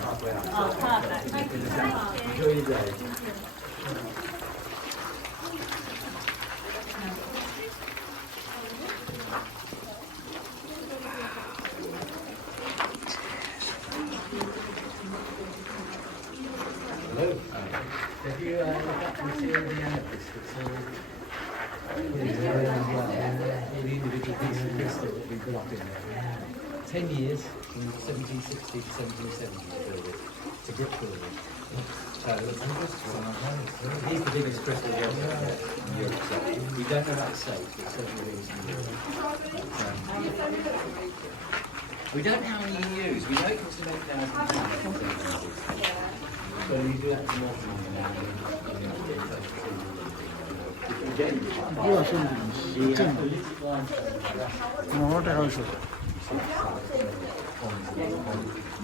Oh, perfect. Thank you. Enjoy your day. Hello. Have you looked up and seen the amethyst? All the individual pieces of crystal that we've got in there. 10 years, from 1760 to 1770 to build it. It's a brick building. He's the biggest crystal we ever had in Europe. So we don't know about the safe, but certainly there is some Europe. We don't know how many you use. We know it costs £8,000. So you do that more What else?